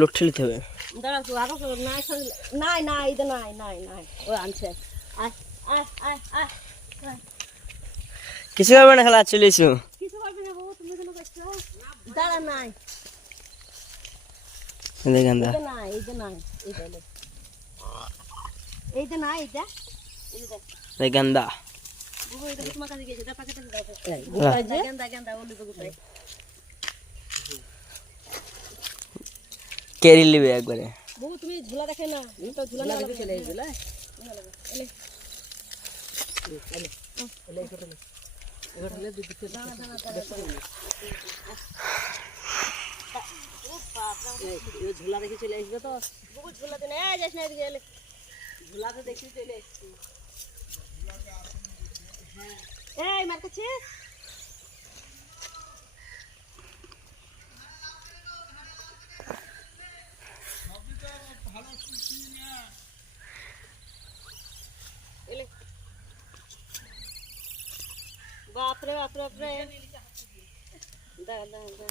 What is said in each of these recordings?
লোক ঠেলিতে হবে। দাঁড়া তো আরো নাই নাই এটা নাই নাই নাই ও আনছে আয় আয় আয় আয় কিছু হবে না, খেলা চলে এসো। কিছু করবে না বাবু, তুমি কেন করছো? দাঁড়া নাই গান্দা এটা নাই এইটা নাই এইটা এইটা নাই এইটা এইটা গান্দা বাবু এটা তোমার কাছে গিয়েছে, দাও পাকেটে দাও গান্দা গান্দা ওলি গুতাই কেরি লিবে একবারে। বাবু তুমি ঝোলা দেখে না, তো ঝোলা লাগবে চলে ঝোলা এলে এলে এলে এগোটা লে দিতে দানা দানা এই ঝোলা দেখে চলে আসবে তো বাবু, ঝোলাতে না যাস না এদিকে এলে ঝোলাতে দেখি চলে আসছি। হ্যাঁ এই মার কাছে বাপরে বাপরে বাপরে দা দা দা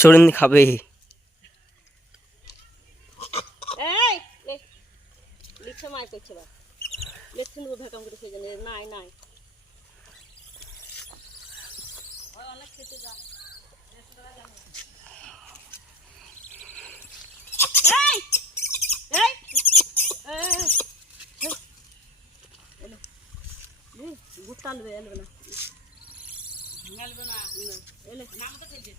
ছড়িন খাবে। এই লিখছে মাই করছে বা লিখছেন বোধ কাম করে সেই জানে নাই নাই ওই অনেক খেতে যা এই এই এই গুটাল বে এলবে না ভাঙালবে না এলে নাম তো খেতে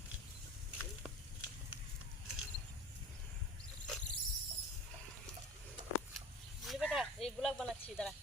বেটা এই ব্লগ বানাচ্ছি দাঁড়া।